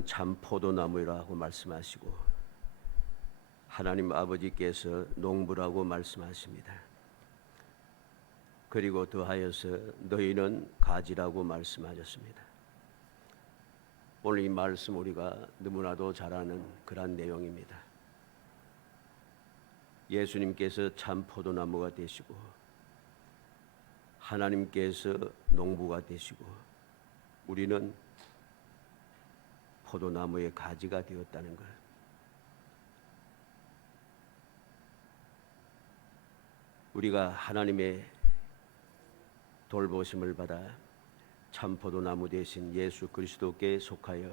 나는 참 포도나무라고 말씀하시고 하나님 아버지께서 농부라고 말씀하십니다. 그리고 더하여서 너희는 가지라고 말씀하셨습니다. 오늘 이 말씀 우리가 너무나도 잘 아는 그런 내용입니다. 예수님께서 참 포도나무가 되시고 하나님께서 농부가 되시고 우리는 포도나무의 가지가 되었다는 것. 우리가 하나님의 돌보심을 받아 참 포도나무 되신 예수 그리스도께 속하여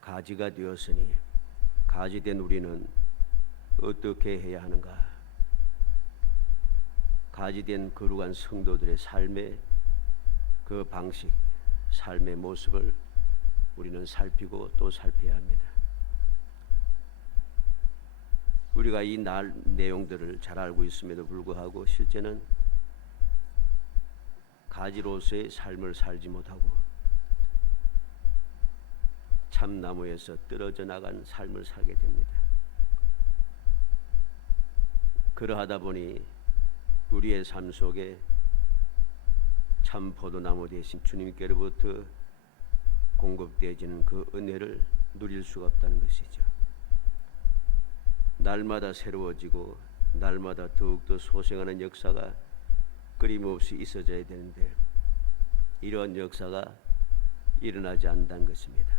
가지가 되었으니 가지된 우리는 어떻게 해야 하는가? 가지된 거룩한 성도들의 삶의 그 방식, 삶의 모습을 우리는 살피고 또 살펴야 합니다. 우리가 이 내용들을 잘 알고 있음에도 불구하고 실제는 가지로서의 삶을 살지 못하고 참나무에서 떨어져 나간 삶을 살게 됩니다. 그러하다 보니 우리의 삶 속에 참 포도나무 되신 주님께로부터 공급되어지는 그 은혜를 누릴 수가 없다는 것이죠. 날마다 새로워지고 날마다 더욱더 소생하는 역사가 끊임없이 있어져야 되는데 이런 역사가 일어나지 않는다는 것입니다.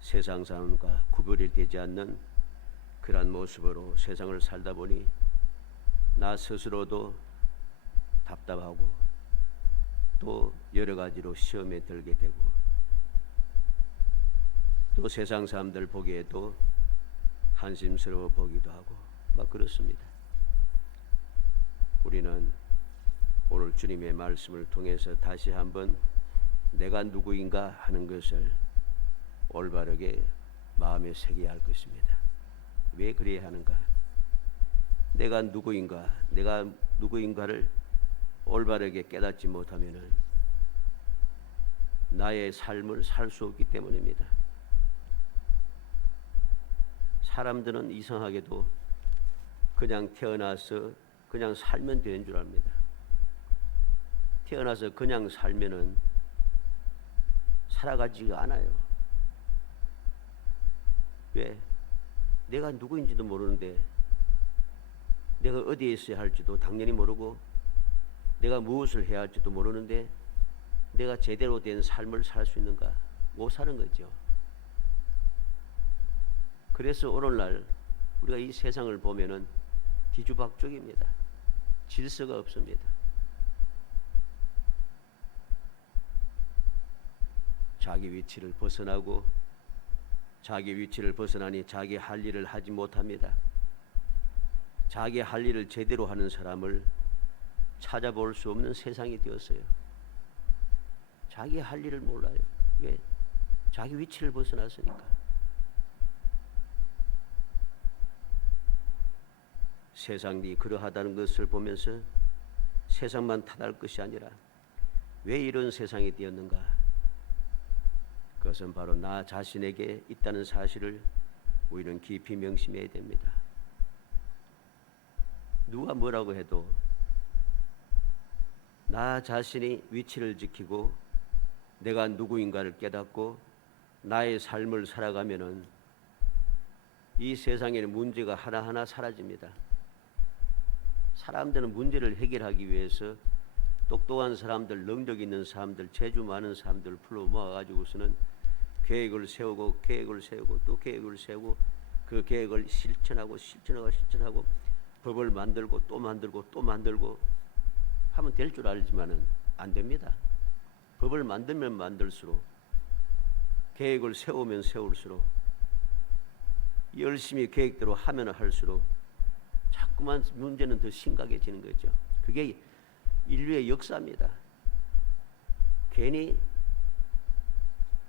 세상 사람과 구별이 되지 않는 그러한 모습으로 세상을 살다 보니 나 스스로도 답답하고 또 여러 가지로 시험에 들게 되고 또 세상 사람들 보기에도 한심스러워 보기도 하고 막 그렇습니다. 우리는 오늘 주님의 말씀을 통해서 다시 한번 내가 누구인가 하는 것을 올바르게 마음에 새겨야 할 것입니다. 왜 그래야 하는가? 내가 누구인가를 올바르게 깨닫지 못하면은 나의 삶을 살 수 없기 때문입니다. 사람들은 이상하게도 그냥 태어나서 그냥 살면 되는 줄 압니다. 태어나서 그냥 살면은 살아가지가 않아요. 왜? 내가 누구인지도 모르는데 내가 어디에 있어야 할지도 당연히 모르고 내가 무엇을 해야 할지도 모르는데 내가 제대로 된 삶을 살 수 있는가? 못 사는 거죠. 그래서 오늘날 우리가 이 세상을 보면은 뒤죽박죽입니다. 질서가 없습니다. 자기 위치를 벗어나고 자기 위치를 벗어나니 자기 할 일을 하지 못합니다. 자기 할 일을 제대로 하는 사람을 찾아볼 수 없는 세상이 되었어요. 자기 할 일을 몰라요. 왜? 자기 위치를 벗어났으니까. 세상이 그러하다는 것을 보면서 세상만 탓할 것이 아니라 왜 이런 세상이 되었는가? 그것은 바로 나 자신에게 있다는 사실을 우리는 깊이 명심해야 됩니다. 누가 뭐라고 해도 나 자신이 위치를 지키고 내가 누구인가를 깨닫고 나의 삶을 살아가면은 이 세상에는 문제가 하나하나 사라집니다. 사람들은 문제를 해결하기 위해서 똑똑한 사람들, 능력 있는 사람들, 재주 많은 사람들을 불러 모아가지고서는 계획을 세우고 또 계획을 세우고 그 계획을 실천하고 법을 만들고 또 만들고 하면 될 줄 알지만은 안 됩니다. 법을 만들면 만들수록 계획을 세우면 세울수록 열심히 계획대로 하면 할수록 자꾸만 문제는 더 심각해지는 거죠. 그게 인류의 역사입니다. 괜히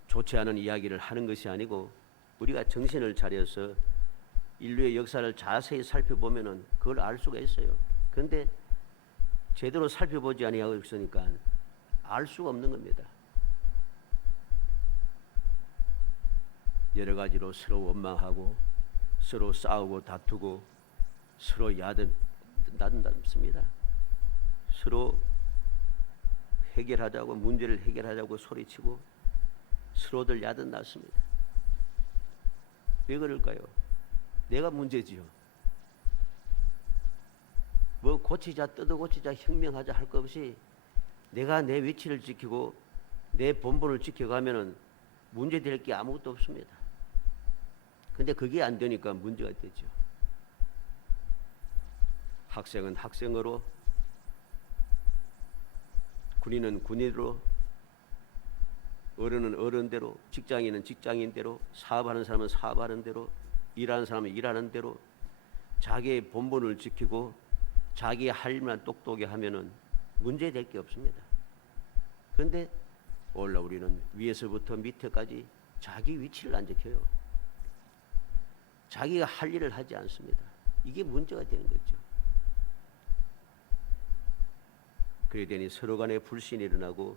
좋지 않은 이야기를 하는 것이 아니고 우리가 정신을 차려서 인류의 역사를 자세히 살펴보면은 그걸 알 수가 있어요. 그런데 제대로 살펴보지 아니하고 있으니까 알 수가 없는 겁니다. 여러 가지로 서로 원망하고 서로 싸우고 다투고 서로 야단났습니다. 서로 해결하자고, 문제를 해결하자고 소리치고 서로들 야단났습니다. 왜 그럴까요? 내가 문제지요. 뭐 고치자, 뜯어 고치자, 혁명하자 할 것 없이 내가 내 위치를 지키고 내 본분을 지켜가면은 문제될 게 아무것도 없습니다. 근데 그게 안 되니까 문제가 되죠. 학생은 학생으로, 군인은 군인으로, 어른은 어른대로, 직장인은 직장인대로, 사업하는 사람은 사업하는 대로, 일하는 사람은 일하는 대로 자기의 본분을 지키고 자기 할 일만 똑똑히 하면은 문제될 게 없습니다. 그런데 오늘 우리는 위에서부터 밑에까지 자기 위치를 안 지켜요. 자기가 할 일을 하지 않습니다. 이게 문제가 되는 거죠. 그래 되니 서로 간에 불신이 일어나고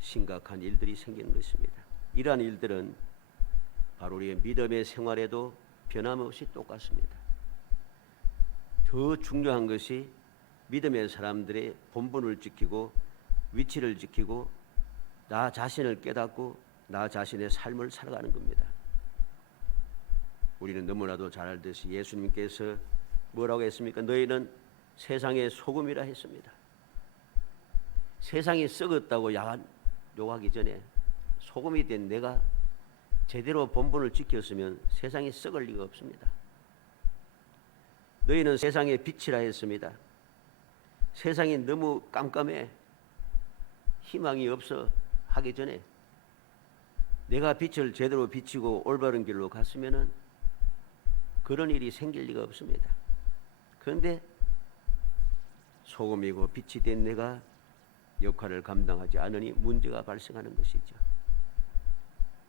심각한 일들이 생기는 것입니다. 이러한 일들은 바로 우리의 믿음의 생활에도 변함없이 똑같습니다. 더 중요한 것이 믿음의 사람들의 본분을 지키고 위치를 지키고 나 자신을 깨닫고 나 자신의 삶을 살아가는 겁니다. 우리는 너무나도 잘 알듯이 예수님께서 뭐라고 했습니까? 너희는 세상의 소금이라 했습니다. 세상이 썩었다고 욕하기 전에 소금이 된 내가 제대로 본분을 지켰으면 세상이 썩을 리가 없습니다. 너희는 세상의 빛이라 했습니다. 세상이 너무 깜깜해 희망이 없어 하기 전에 내가 빛을 제대로 비치고 올바른 길로 갔으면은 그런 일이 생길 리가 없습니다. 그런데 소금이고 빛이 된 내가 역할을 감당하지 않으니 문제가 발생하는 것이죠.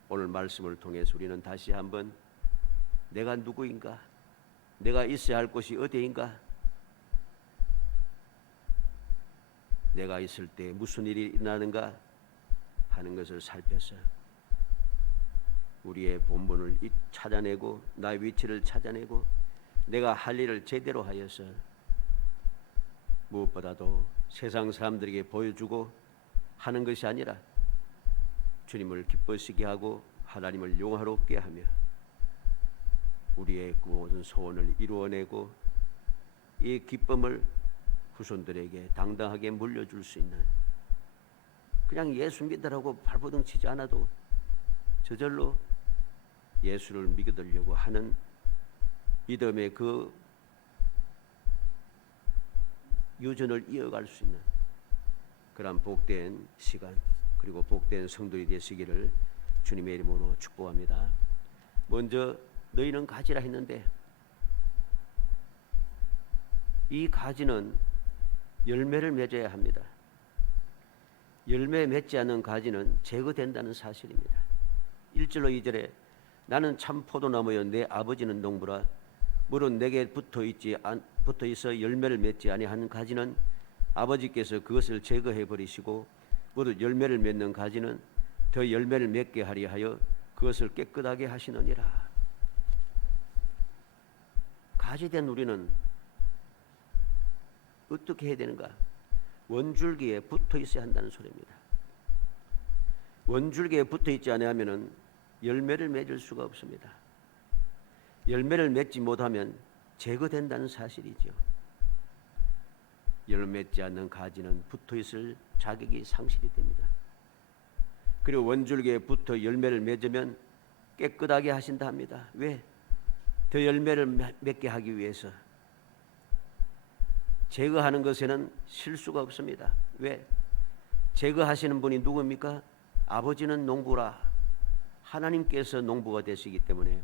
오늘 말씀을 통해서 우리는 다시 한번 내가 누구인가, 내가 있어야 할 곳이 어디인가, 내가 있을 때 무슨 일이 일어나는가 하는 것을 살펴서 우리의 본분을 찾아내고 나의 위치를 찾아내고 내가 할 일을 제대로 하여서 무엇보다도 세상 사람들에게 보여주고 하는 것이 아니라 주님을 기쁘시게 하고 하나님을 영화롭게 하며 우리의 모든 소원을 이루어내고 이 기쁨을 후손들에게 당당하게 물려줄 수 있는, 그냥 예수 믿으라고 발버둥 치지 않아도 저절로 예수를 믿으려고 하는 믿음의 그 유전을 이어갈 수 있는 그런 복된 시간 그리고 복된 성도이 되시기를 주님의 이름으로 축복합니다. 먼저 너희는 가지라 했는데 이 가지는 열매를 맺어야 합니다. 열매 맺지 않는 가지는 제거된다는 사실입니다. 1절로 2절에 나는 참 포도나무여 내 아버지는 농부라 물은 내게 붙어 있어 열매를 맺지 아니하는 가지는 아버지께서 그것을 제거해 버리시고 무릇 열매를 맺는 가지는 더 열매를 맺게 하리 하여 그것을 깨끗하게 하시느니라. 가지된 우리는 어떻게 해야 되는가? 원줄기에 붙어 있어야 한다는 소리입니다. 원줄기에 붙어 있지 않으면 열매를 맺을 수가 없습니다. 열매를 맺지 못하면 제거된다는 사실이죠. 열매 맺지 않는 가지는 붙어 있을 자격이 상실이 됩니다. 그리고 원줄기에 붙어 열매를 맺으면 깨끗하게 하신다 합니다. 왜? 더 열매를 맺게 하기 위해서. 제거하는 것에는 실수가 없습니다. 왜? 제거하시는 분이 누굽니까? 아버지는 농부라. 하나님께서 농부가 되시기 때문에,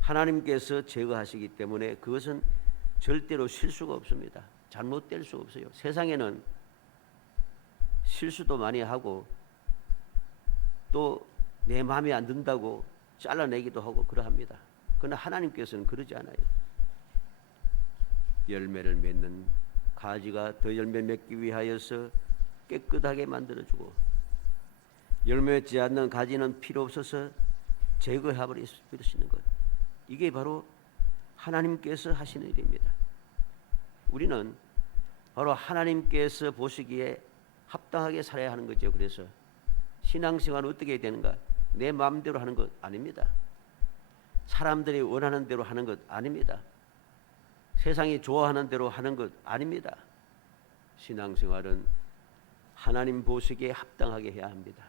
하나님께서 제거하시기 때문에 그것은 절대로 실수가 없습니다. 잘못될 수 없어요. 세상에는 실수도 많이 하고 또 내 마음에 안 든다고 잘라내기도 하고 그러합니다. 그러나 하나님께서는 그러지 않아요. 열매를 맺는 가지가 더 열매 맺기 위하여서 깨끗하게 만들어주고 열매 맺지 않는 가지는 필요 없어서 제거해 버리시는 것. 이게 바로 하나님께서 하시는 일입니다. 우리는 바로 하나님께서 보시기에 합당하게 살아야 하는 거죠. 그래서 신앙생활은 어떻게 되는가? 내 마음대로 하는 것 아닙니다. 사람들이 원하는 대로 하는 것 아닙니다. 세상이 좋아하는 대로 하는 것 아닙니다. 신앙생활은 하나님 보시기에 합당하게 해야 합니다.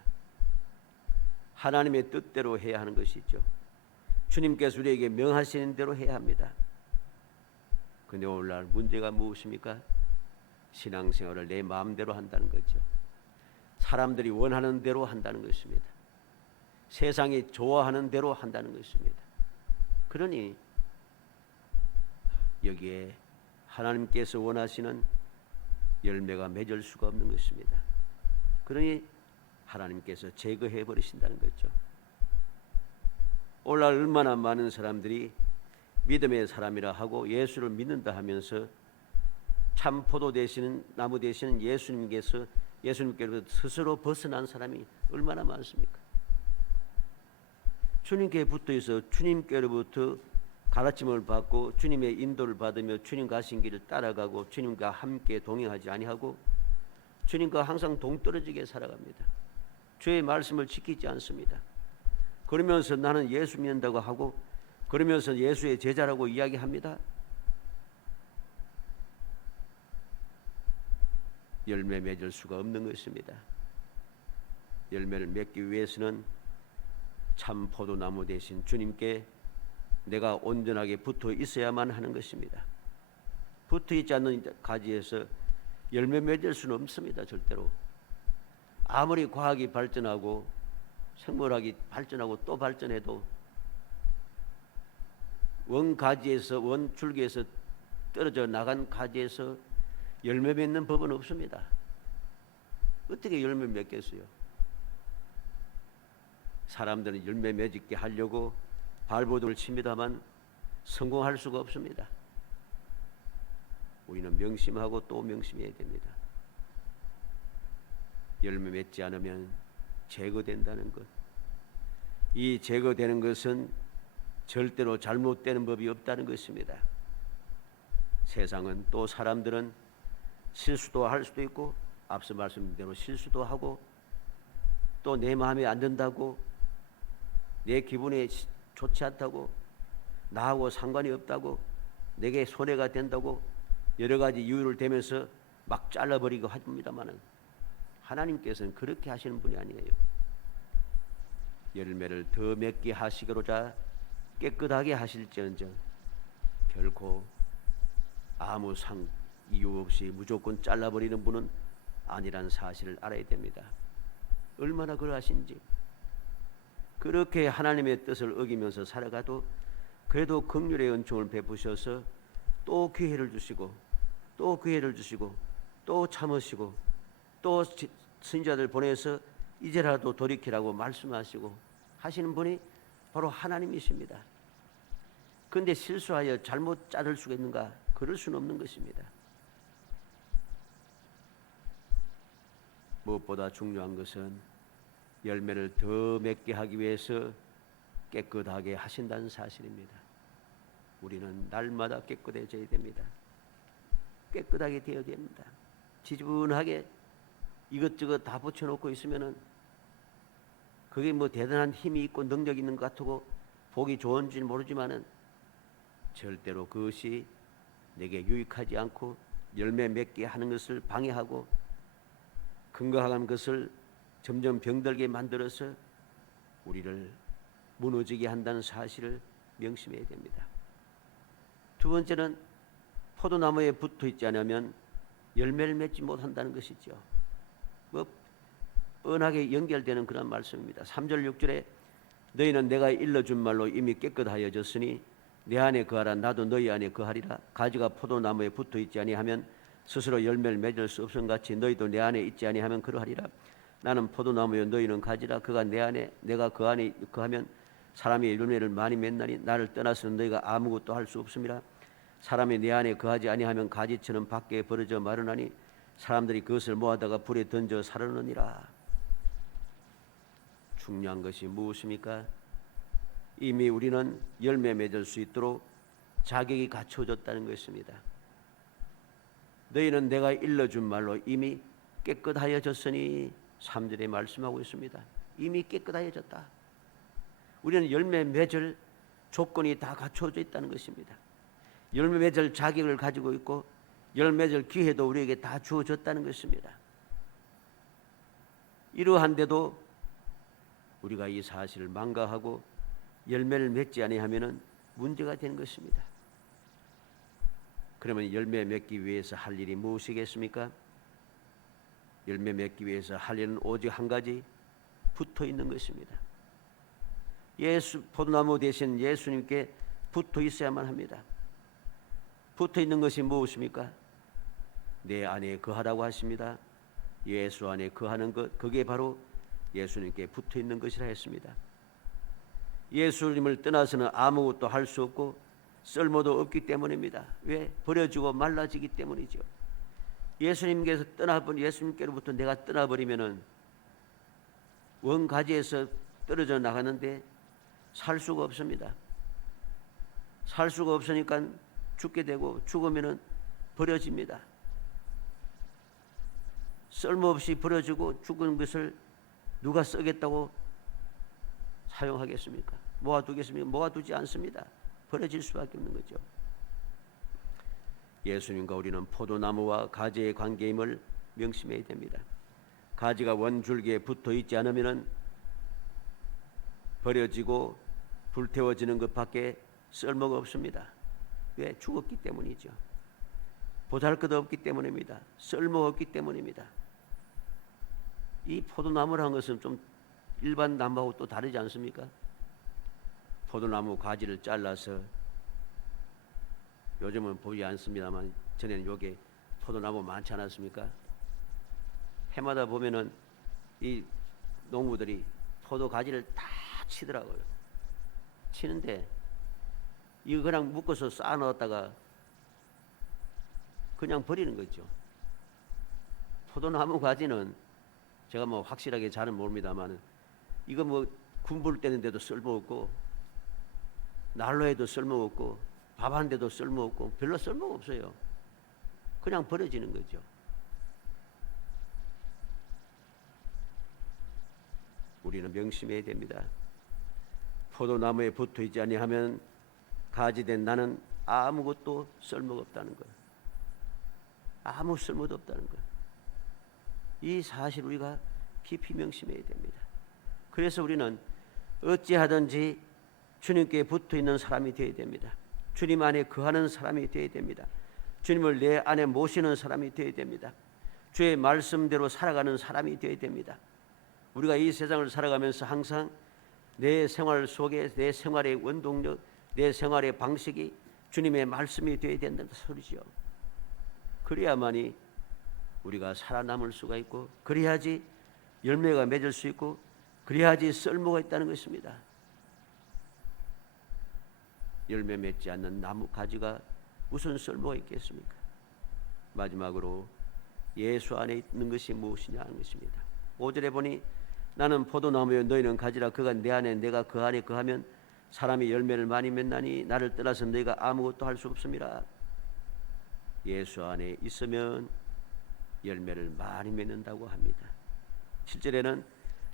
하나님의 뜻대로 해야 하는 것이죠. 주님께서 우리에게 명하시는 대로 해야 합니다. 그런데 오늘날 문제가 무엇입니까? 신앙생활을 내 마음대로 한다는 거죠. 사람들이 원하는 대로 한다는 것입니다. 세상이 좋아하는 대로 한다는 것입니다. 그러니 여기에 하나님께서 원하시는 열매가 맺을 수가 없는 것입니다. 그러니 하나님께서 제거해 버리신다는 거죠. 오늘날 얼마나 많은 사람들이 믿음의 사람이라 하고 예수를 믿는다 하면서 참 포도 되시는 나무 되시는 예수님께로부터 스스로 벗어난 사람이 얼마나 많습니까? 주님께 붙어 있어 주님께로부터 가르침을 받고 주님의 인도를 받으며 주님 가신 길을 따라가고 주님과 함께 동행하지 아니하고 주님과 항상 동떨어지게 살아갑니다. 주의 말씀을 지키지 않습니다. 그러면서 나는 예수 믿는다고 하고 그러면서 예수의 제자라고 이야기합니다. 열매 맺을 수가 없는 것입니다. 열매를 맺기 위해서는 참 포도나무 대신 주님께 내가 온전하게 붙어 있어야만 하는 것입니다. 붙어 있지 않는 가지에서 열매 맺을 수는 없습니다. 절대로. 아무리 과학이 발전하고 생물학이 발전하고 또 발전해도 원가지에서 원줄기에서 떨어져 나간 가지에서 열매 맺는 법은 없습니다. 어떻게 열매 맺겠어요? 사람들은 열매 맺게 하려고 발버둥을 칩니다만 성공할 수가 없습니다. 우리는 명심하고 또 명심해야 됩니다. 열매 맺지 않으면 제거된다는 것. 이 제거되는 것은 절대로 잘못되는 법이 없다는 것입니다. 세상은 또 사람들은 실수도 할 수도 있고 앞서 말씀드린 대로 실수도 하고 또 내 마음에 안 든다고 내 기분에 좋지 않다고 나하고 상관이 없다고 내게 손해가 된다고 여러 가지 이유를 대면서 막 잘라버리고 합니다마는 하나님께서는 그렇게 하시는 분이 아니에요. 열매를 더 맺게 하시고자 깨끗하게 하실지언정 결코 아무 이유 없이 무조건 잘라버리는 분은 아니란 사실을 알아야 됩니다. 얼마나 그러하신지. 그렇게 하나님의 뜻을 어기면서 살아가도 그래도 긍휼의 은총을 베푸셔서 또 기회를 주시고 또 기회를 주시고 또 참으시고 또 선지자들 보내서 이제라도 돌이키라고 말씀하시고 하시는 분이 바로 하나님이십니다. 그런데 실수하여 잘못 자를 수가 있는가? 그럴 수는 없는 것입니다. 무엇보다 중요한 것은 열매를 더 맺게 하기 위해서 깨끗하게 하신다는 사실입니다. 우리는 날마다 깨끗해져야 됩니다. 깨끗하게 되어야 됩니다. 지저분하게 이것저것 다 붙여놓고 있으면은 그게 뭐 대단한 힘이 있고 능력이 있는 것 같고 보기 좋은지는 모르지만은 절대로 그것이 내게 유익하지 않고 열매 맺게 하는 것을 방해하고 건강한 것을 점점 병들게 만들어서 우리를 무너지게 한다는 사실을 명심해야 됩니다. 두 번째는 포도나무에 붙어 있지 않으면 열매를 맺지 못한다는 것이죠. 뭐 뻔하게 연결되는 그런 말씀입니다. 3절 6절에 너희는 내가 일러준 말로 이미 깨끗하여졌으니 내 안에 거하라 나도 너희 안에 거하리라. 가지가 포도나무에 붙어 있지 아니하면 스스로 열매를 맺을 수 없음 같이 너희도 내 안에 있지 아니하면 그러하리라. 나는 포도나무여 너희는 가지라. 그가 내 안에 내가 그 안에 거하면 사람이 열매를 많이 맺나니 나를 떠나서는 너희가 아무것도 할 수 없음이라. 사람이 내 안에 거하지 아니하면 가지처럼 밖에 벌어져 마르나니 사람들이 그것을 모아다가 불에 던져 사르느니라. 중요한 것이 무엇입니까? 이미 우리는 열매 맺을 수 있도록 자격이 갖춰졌다는 것입니다. 너희는 내가 일러준 말로 이미 깨끗하여졌으니 3절에 말씀하고 있습니다. 이미 깨끗하여졌다. 우리는 열매 맺을 조건이 다 갖춰져 있다는 것입니다. 열매 맺을 자격을 가지고 있고 열매 맺을 기회도 우리에게 다 주어졌다는 것입니다. 이러한데도 우리가 이 사실을 망각하고 열매를 맺지 아니하면은 문제가 되는 것입니다. 그러면 열매 맺기 위해서 할 일이 무엇이겠습니까? 열매 맺기 위해서 할 일은 오직 한 가지, 붙어 있는 것입니다. 포도나무 대신 예수님께 붙어 있어야만 합니다. 붙어 있는 것이 무엇입니까? 내 안에 거하라고 하십니다. 예수 안에 거하는 것, 그게 바로 예수님께 붙어 있는 것이라 했습니다. 예수님을 떠나서는 아무것도 할 수 없고 쓸모도 없기 때문입니다. 왜? 버려지고 말라지기 때문이죠. 예수님께로부터 내가 떠나버리면은 원가지에서 떨어져 나가는데 살 수가 없습니다. 살 수가 없으니까 죽게 되고 죽으면은 버려집니다. 쓸모없이 버려지고 죽은 것을 누가 쓰겠다고 사용하겠습니까? 모아두겠습니까? 모아두지 않습니다. 버려질 수밖에 없는 거죠. 예수님과 우리는 포도나무와 가지의 관계임을 명심해야 됩니다. 가지가 원줄기에 붙어 있지 않으면 버려지고 불태워지는 것밖에 쓸모가 없습니다. 왜? 죽었기 때문이죠. 보잘것없기 때문입니다. 쓸모가 없기 때문입니다. 이 포도나무라는 것은 좀 일반 나무하고 또 다르지 않습니까? 포도나무 가지를 잘라서, 요즘은 보지 않습니다만 전에는 요게 포도나무 많지 않았습니까? 해마다 보면은 이 농부들이 포도 가지를 다 치더라고요. 치는데 이거 그냥 묶어서 쌓아 넣었다가 그냥 버리는 거죠. 포도나무 가지는 제가 뭐 확실하게 잘은 모릅니다만 이거 뭐 군불 떼는데도 쓸모없고 난로에도 쓸모없고 밥 한 데도 쓸모없고 별로 쓸모가 없어요. 그냥 버려지는 거죠. 우리는 명심해야 됩니다. 포도나무에 붙어있지 아니하면 가지된 나는 아무것도 쓸모가 없다는 것, 아무 쓸모도 없다는 것, 이 사실 우리가 깊이 명심해야 됩니다. 그래서 우리는 어찌하든지 주님께 붙어있는 사람이 되어야 됩니다. 주님 안에 거하는 사람이 되어야 됩니다. 주님을 내 안에 모시는 사람이 되어야 됩니다. 주의 말씀대로 살아가는 사람이 되어야 됩니다. 우리가 이 세상을 살아가면서 항상 내 생활 속에 내 생활의 원동력, 내 생활의 방식이 주님의 말씀이 되어야 된다는 소리죠. 그래야만이 우리가 살아남을 수가 있고, 그래야지 열매가 맺을 수 있고, 그래야지 쓸모가 있다는 것입니다. 열매 맺지 않는 나무 가지가 무슨 쓸모가 있겠습니까? 마지막으로 예수 안에 있는 것이 무엇이냐 하는 것입니다. 5절에 보니 나는 포도나무여 너희는 가지라. 그가 내 안에 내가 그 안에 거하면 사람이 열매를 많이 맺나니 나를 떠나서 너희가 아무것도 할 수 없음이라. 예수 안에 있으면 열매를 많이 맺는다고 합니다. 7절에는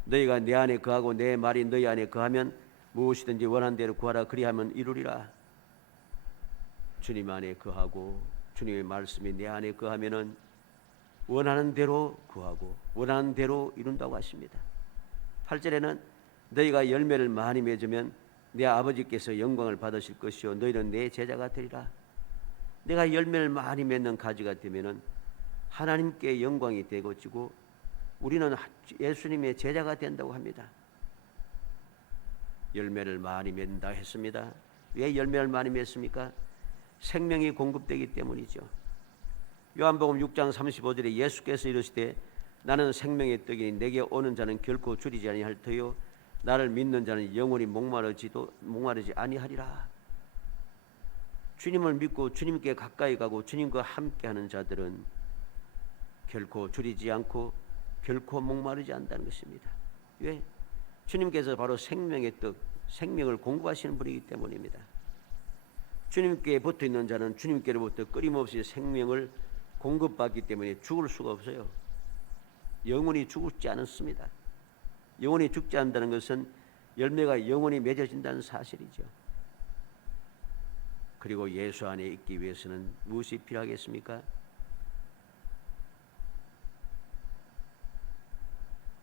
너희가 내 안에 거하고 내 말이 너희 안에 거하면 무엇이든지 원하는 대로 구하라. 그리하면 이루리라. 주님 안에 거하고 주님의 말씀이 내 안에 거하면은 원하는 대로 구하고 원하는 대로 이룬다고 하십니다. 8절에는 너희가 열매를 많이 맺으면 내 아버지께서 영광을 받으실 것이요 너희는 내 제자가 되리라. 내가 열매를 많이 맺는 가지가 되면은 하나님께 영광이 되고지고 우리는 예수님의 제자가 된다고 합니다. 열매를 많이 맺는다 했습니다. 왜 열매를 많이 맺습니까? 생명이 공급되기 때문이죠. 요한복음 6장 35절에 예수께서 이르시되 나는 생명의 떡이니 내게 오는 자는 결코 줄이지 아니할 터요 나를 믿는 자는 영원히 목마르지 아니하리라. 주님을 믿고 주님께 가까이 가고 주님과 함께하는 자들은 결코 줄이지 않고 결코 목마르지 않는다는 것입니다. 왜? 주님께서 바로 생명의 떡, 생명을 공급하시는 분이기 때문입니다. 주님께 붙어 있는 자는 주님께로부터 끊임없이 생명을 공급받기 때문에 죽을 수가 없어요. 영원히 죽지 않습니다. 영원히 죽지 않는다는 것은 열매가 영원히 맺어진다는 사실이죠. 그리고 예수 안에 있기 위해서는 무엇이 필요하겠습니까?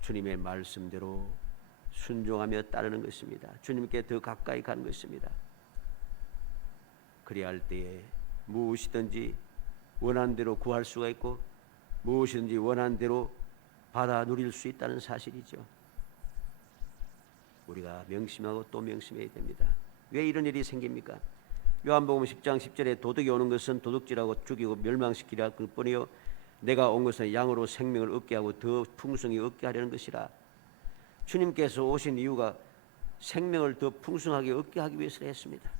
주님의 말씀대로 순종하며 따르는 것입니다. 주님께 더 가까이 가는 것입니다. 그리야 할 때에 무엇이든지 원하는 대로 구할 수가 있고 무엇이든지 원하는 대로 받아 누릴 수 있다는 사실이죠. 우리가 명심하고 또 명심해야 됩니다. 왜 이런 일이 생깁니까? 요한복음 10장 10절에 도둑이 오는 것은 도둑질하고 죽이고 멸망시키려 할 뿐이요 내가 온 것은 양으로 생명을 얻게 하고 더 풍성히 얻게 하려는 것이라. 주님께서 오신 이유가 생명을 더 풍성하게 얻게 하기 위해서 했습니다.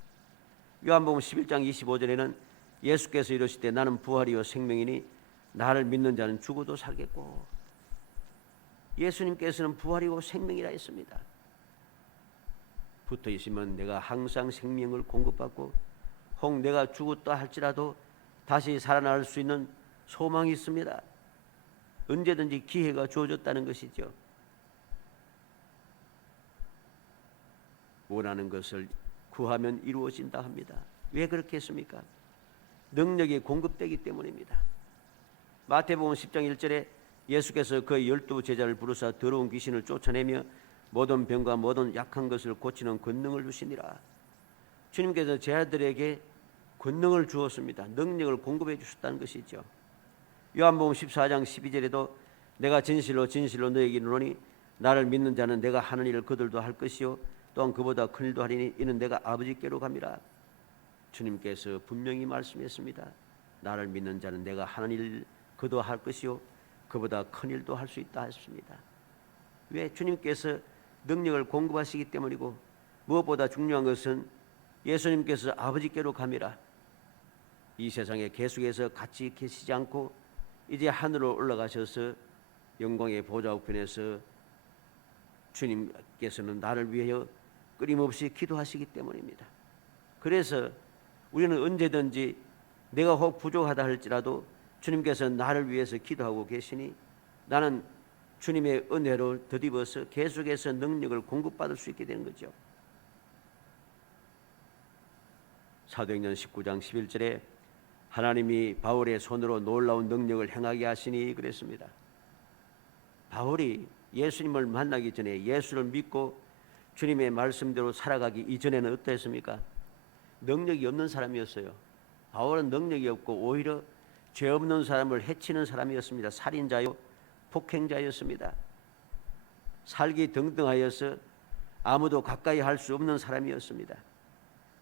요한복음 11장 25절에는 예수께서 이르시되 나는 부활이요 생명이니 나를 믿는 자는 죽어도 살겠고. 예수님께서는 부활이고 생명이라 했습니다. 붙어 있으면 내가 항상 생명을 공급받고 혹 내가 죽었다 할지라도 다시 살아날 수 있는 소망이 있습니다. 언제든지 기회가 주어졌다는 것이죠. 원하는 것을 구하면 이루어진다 합니다. 왜 그렇게 했습니까? 능력이 공급되기 때문입니다. 마태복음 10장 1절에 예수께서 그의 12 제자를 부르사 더러운 귀신을 쫓아내며 모든 병과 모든 약한 것을 고치는 권능을 주시니라. 주님께서 제자들에게 권능을 주었습니다. 능력을 공급해 주셨다는 것이죠. 요한복음 14장 12절에도 내가 진실로 진실로 너에게 이르노니 나를 믿는 자는 내가 하는 일을 그들도 할 것이요 또한 그보다 큰 일도 하리니 이는 내가 아버지께로 갑니다. 주님께서 분명히 말씀했습니다. 나를 믿는 자는 내가 하는 일 그도 할 것이요 그보다 큰 일도 할 수 있다 했습니다. 왜? 주님께서 능력을 공급하시기 때문이고 무엇보다 중요한 것은 예수님께서 아버지께로 갑니다. 이 세상에 계속해서 같이 계시지 않고 이제 하늘로 올라가셔서 영광의 보좌 우편에서 주님께서는 나를 위하여 끊임없이 기도하시기 때문입니다. 그래서 우리는 언제든지 내가 혹 부족하다 할지라도 주님께서 나를 위해서 기도하고 계시니 나는 주님의 은혜로 덧입어서 계속해서 능력을 공급받을 수 있게 되는 거죠. 사도행전 19장 11절에 하나님이 바울의 손으로 놀라운 능력을 행하게 하시니 그랬습니다. 바울이 예수님을 만나기 전에 예수를 믿고 주님의 말씀대로 살아가기 이전에는 어떠했습니까? 능력이 없는 사람이었어요. 바울은 능력이 없고 오히려 죄 없는 사람을 해치는 사람이었습니다. 살인자요 폭행자였습니다. 살기 등등하여서 아무도 가까이 할 수 없는 사람이었습니다.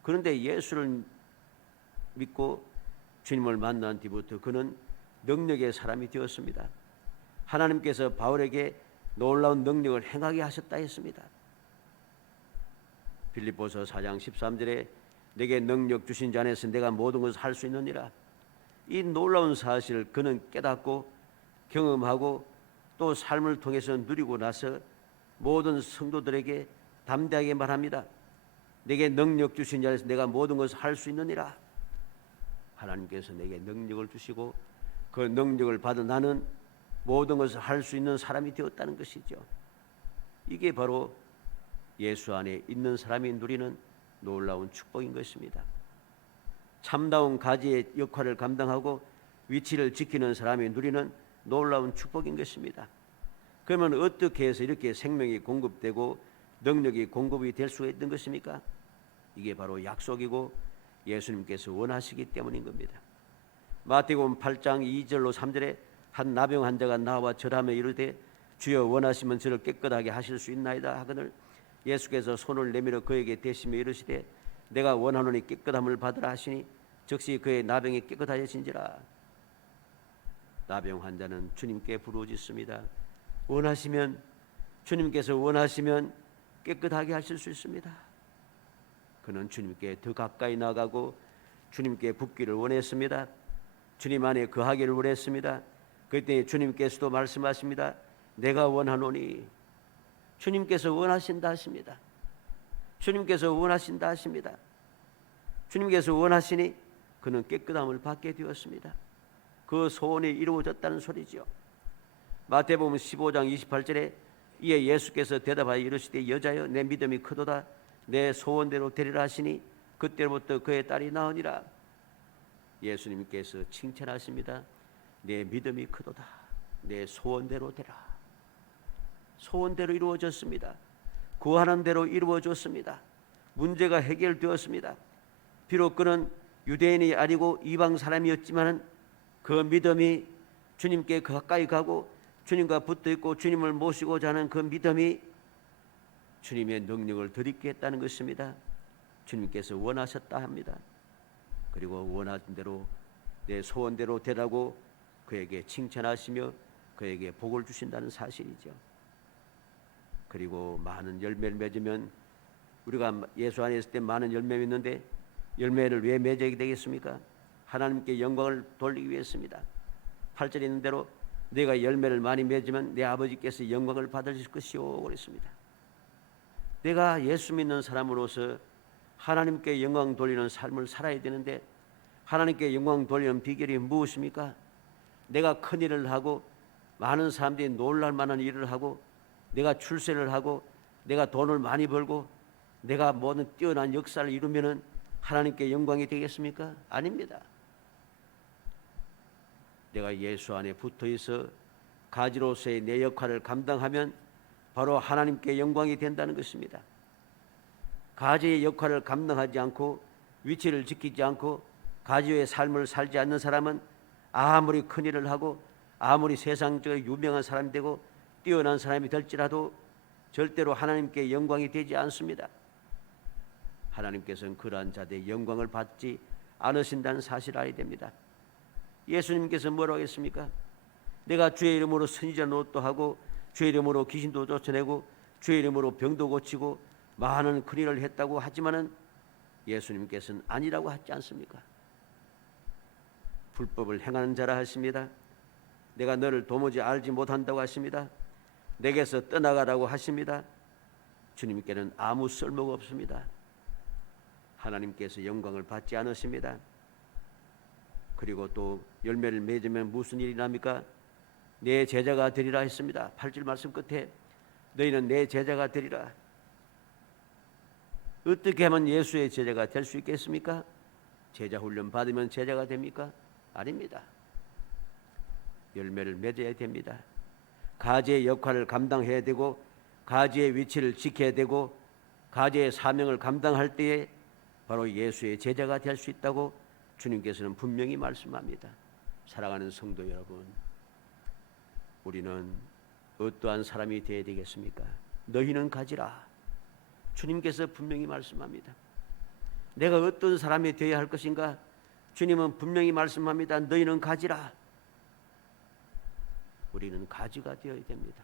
그런데 예수를 믿고 주님을 만난 뒤부터 그는 능력의 사람이 되었습니다. 하나님께서 바울에게 놀라운 능력을 행하게 하셨다 했습니다. 빌립보서 4장 13절에 내게 능력 주신 자 안에서 내가 모든 것을 할 수 있느니라. 이 놀라운 사실을 그는 깨닫고 경험하고 또 삶을 통해서 누리고 나서 모든 성도들에게 담대하게 말합니다. 내게 능력 주신 자 안에서 내가 모든 것을 할 수 있느니라. 하나님께서 내게 능력을 주시고 그 능력을 받은 나는 모든 것을 할 수 있는 사람이 되었다는 것이죠. 이게 바로 예수 안에 있는 사람이 누리는 놀라운 축복인 것입니다. 참다운 가지의 역할을 감당하고 위치를 지키는 사람이 누리는 놀라운 축복인 것입니다. 그러면 어떻게 해서 이렇게 생명이 공급되고 능력이 공급이 될 수가 있는 것입니까? 이게 바로 약속이고 예수님께서 원하시기 때문인 겁니다. 마태복음 8장 2절로 3절에 한 나병 환자가 나와 절하며 이르되 주여 원하시면 저를 깨끗하게 하실 수 있나이다 하거늘 예수께서 손을 내밀어 그에게 대시며 이르시되 내가 원하노니 깨끗함을 받으라 하시니 즉시 그의 나병이 깨끗하여진지라. 나병 환자는 주님께 부르짖습니다. 원하시면 주님께서 원하시면 깨끗하게 하실 수 있습니다. 그는 주님께 더 가까이 나가고 주님께 붙기를 원했습니다. 주님 안에 거하기를 원했습니다. 그때 주님께서도 말씀하십니다. 내가 원하노니. 주님께서 원하신다 하십니다. 주님께서 원하신다 하십니다. 주님께서 원하시니 그는 깨끗함을 받게 되었습니다. 그 소원이 이루어졌다는 소리죠. 마태복음 15장 28절에 이에 예수께서 대답하여 이르시되 여자여 내 믿음이 크도다 내 소원대로 되리라 하시니 그때부터 그의 딸이 나으니라. 예수님께서 칭찬하십니다. 내 믿음이 크도다 내 소원대로 되라. 소원대로 이루어졌습니다. 구하는 대로 이루어졌습니다. 문제가 해결되었습니다. 비록 그는 유대인이 아니고 이방 사람이었지만 그 믿음이 주님께 가까이 가고 주님과 붙어있고 주님을 모시고자 하는 그 믿음이 주님의 능력을 드리게 했다는 것입니다. 주님께서 원하셨다 합니다. 그리고 원하는 대로 내 소원대로 되라고 그에게 칭찬하시며 그에게 복을 주신다는 사실이죠. 그리고 많은 열매를 맺으면 우리가 예수 안에 있을 때 많은 열매가 있는데 열매를 왜 맺어야 되겠습니까? 하나님께 영광을 돌리기 위해서입니다. 8절에 있는 대로 내가 열매를 많이 맺으면 내 아버지께서 영광을 받으실 것이요 그랬습니다. 내가 예수 믿는 사람으로서 하나님께 영광 돌리는 삶을 살아야 되는데 하나님께 영광 돌리는 비결이 무엇입니까? 내가 큰 일을 하고 많은 사람들이 놀랄 만한 일을 하고 내가 출세를 하고 내가 돈을 많이 벌고 내가 모든 뛰어난 역사를 이루면은 하나님께 영광이 되겠습니까? 아닙니다. 내가 예수 안에 붙어있어 가지로서의 내 역할을 감당하면 바로 하나님께 영광이 된다는 것입니다. 가지의 역할을 감당하지 않고 위치를 지키지 않고 가지의 삶을 살지 않는 사람은 아무리 큰 일을 하고 아무리 세상적으로 유명한 사람이 되고 뛰어난 사람이 될지라도 절대로 하나님께 영광이 되지 않습니다. 하나님께서는 그러한 자들의 영광을 받지 않으신다는 사실을 알아야 됩니다. 예수님께서 뭐라고 했습니까? 내가 주의 이름으로 선지자 노릇도 하고 주의 이름으로 귀신도 쫓아내고 주의 이름으로 병도 고치고 많은 큰 일을 했다고 하지만은 예수님께서는 아니라고 하지 않습니까? 불법을 행하는 자라 하십니다. 내가 너를 도무지 알지 못한다고 하십니다. 내게서 떠나가라고 하십니다. 주님께는 아무 쓸모가 없습니다. 하나님께서 영광을 받지 않으십니다. 그리고 또 열매를 맺으면 무슨 일이 납니까? 내 제자가 되리라 했습니다. 8절 말씀 끝에 너희는 내 제자가 되리라. 어떻게 하면 예수의 제자가 될 수 있겠습니까? 제자 훈련 받으면 제자가 됩니까? 아닙니다. 열매를 맺어야 됩니다. 가지의 역할을 감당해야 되고 가지의 위치를 지켜야 되고 가지의 사명을 감당할 때에 바로 예수의 제자가 될 수 있다고 주님께서는 분명히 말씀합니다. 사랑하는 성도 여러분, 우리는 어떠한 사람이 되어야 되겠습니까? 너희는 가지라. 주님께서 분명히 말씀합니다. 내가 어떤 사람이 되어야 할 것인가? 주님은 분명히 말씀합니다. 너희는 가지라. 우리는 가지가 되어야 됩니다.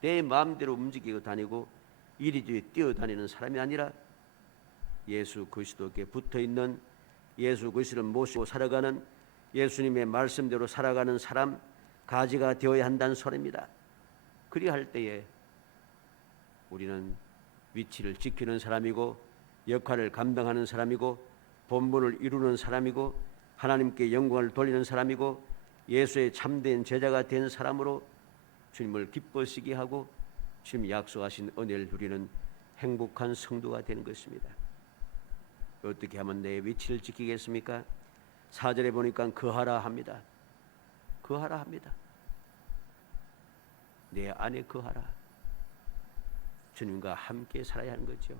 내 마음대로 움직이고 다니고 이리저리 뛰어다니는 사람이 아니라 예수 그리스도께 붙어있는 예수 그리스도를 모시고 살아가는 예수님의 말씀대로 살아가는 사람, 가지가 되어야 한다는 소리입니다. 그리할 때에 우리는 위치를 지키는 사람이고 역할을 감당하는 사람이고 본분을 이루는 사람이고 하나님께 영광을 돌리는 사람이고 예수의 참된 제자가 된 사람으로 주님을 기뻐시게 하고 주님 약속하신 은혜를 누리는 행복한 성도가 되는 것입니다. 어떻게 하면 내 위치를 지키겠습니까? 4절에 보니까 거하라 합니다. 거하라 합니다. 내 안에 거하라. 주님과 함께 살아야 하는 거죠.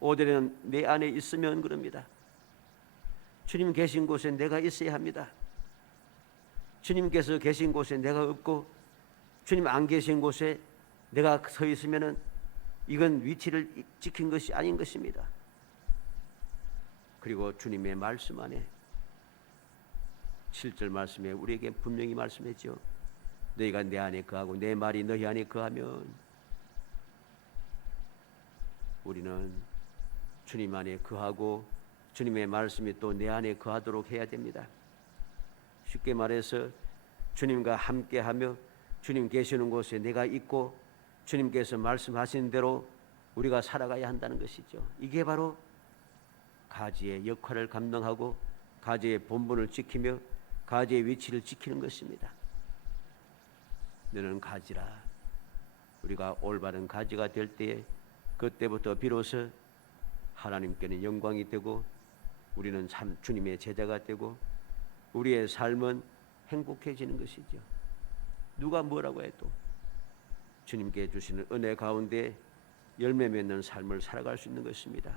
5절에는 내 안에 있으면 그럽니다. 주님 계신 곳에 내가 있어야 합니다. 주님께서 계신 곳에 내가 없고 주님 안 계신 곳에 내가 서 있으면은 이건 위치를 지킨 것이 아닌 것입니다. 그리고 주님의 말씀 안에 7절 말씀에 우리에게 분명히 말씀했죠. 너희가 내 안에 거하고 내 말이 너희 안에 거하면 우리는 주님 안에 거하고 주님의 말씀이 또 내 안에 거하도록 해야 됩니다. 쉽게 말해서 주님과 함께하며 주님 계시는 곳에 내가 있고 주님께서 말씀하신 대로 우리가 살아가야 한다는 것이죠. 이게 바로 가지의 역할을 감당하고 가지의 본분을 지키며 가지의 위치를 지키는 것입니다. 너는 가지라. 우리가 올바른 가지가 될 때에 그때부터 비로소 하나님께는 영광이 되고 우리는 참 주님의 제자가 되고 우리의 삶은 행복해지는 것이죠. 누가 뭐라고 해도 주님께 주시는 은혜 가운데 열매 맺는 삶을 살아갈 수 있는 것입니다.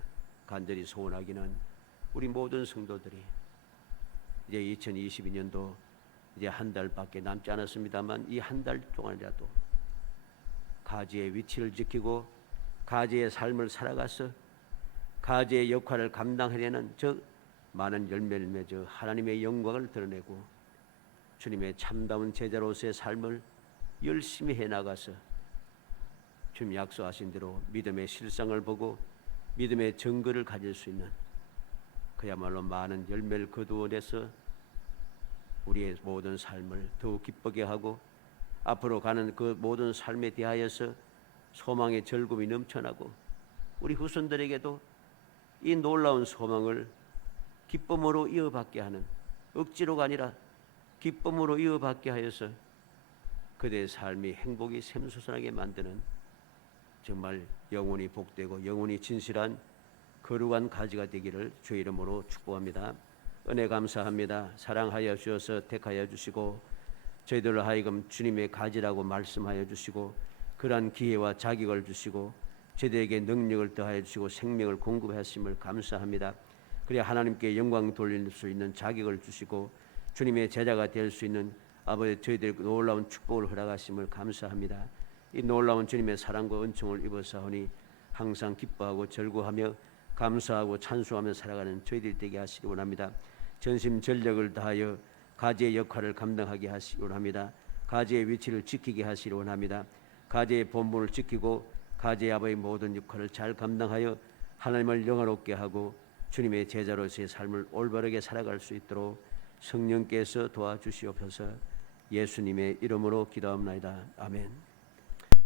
간절히 소원하기는 우리 모든 성도들이 이제 2022년도 이제 한 달밖에 남지 않았습니다만 이 한 달 동안이라도 가지의 위치를 지키고 가지의 삶을 살아가서 가지의 역할을 감당하려는 저 많은 열매를 맺어 하나님의 영광을 드러내고 주님의 참다운 제자로서의 삶을 열심히 해나가서 주님 약속하신 대로 믿음의 실상을 보고 믿음의 증거를 가질 수 있는 그야말로 많은 열매를 거두어내서 우리의 모든 삶을 더욱 기쁘게 하고 앞으로 가는 그 모든 삶에 대하여서 소망의 즐거움이 넘쳐나고 우리 후손들에게도 이 놀라운 소망을 기쁨으로 이어받게 하는 억지로가 아니라 기쁨으로 이어받게 하여서 그대의 삶이 행복이 샘솟아나게 만드는 정말 영원히 복되고 영원히 진실한 거룩한 가지가 되기를 주의 이름으로 축복합니다. 은혜 감사합니다. 사랑하여 주셔서 택하여 주시고 저희들로 하여금 주님의 가지라고 말씀하여 주시고 그러한 기회와 자격을 주시고 저희들에게 능력을 더하여 주시고 생명을 공급하심을 감사합니다. 그래야 하나님께 영광 돌릴 수 있는 자격을 주시고 주님의 제자가 될 수 있는 아버지 저희들 놀라운 축복을 허락하심을 감사합니다. 이 놀라운 주님의 사랑과 은총을 입어사오니 항상 기뻐하고 즐거워하며 감사하고 찬송하며 살아가는 저희들 되게 하시기 원합니다. 전심 전력을 다하여 가지의 역할을 감당하게 하시기 원합니다. 가지의 위치를 지키게 하시기 원합니다. 가지의 본분을 지키고 가지의 아버지의 모든 역할을 잘 감당하여 하나님을 영화롭게 하고 주님의 제자로서의 삶을 올바르게 살아갈 수 있도록 성령께서 도와주시옵소서. 예수님의 이름으로 기도합니다. 아멘.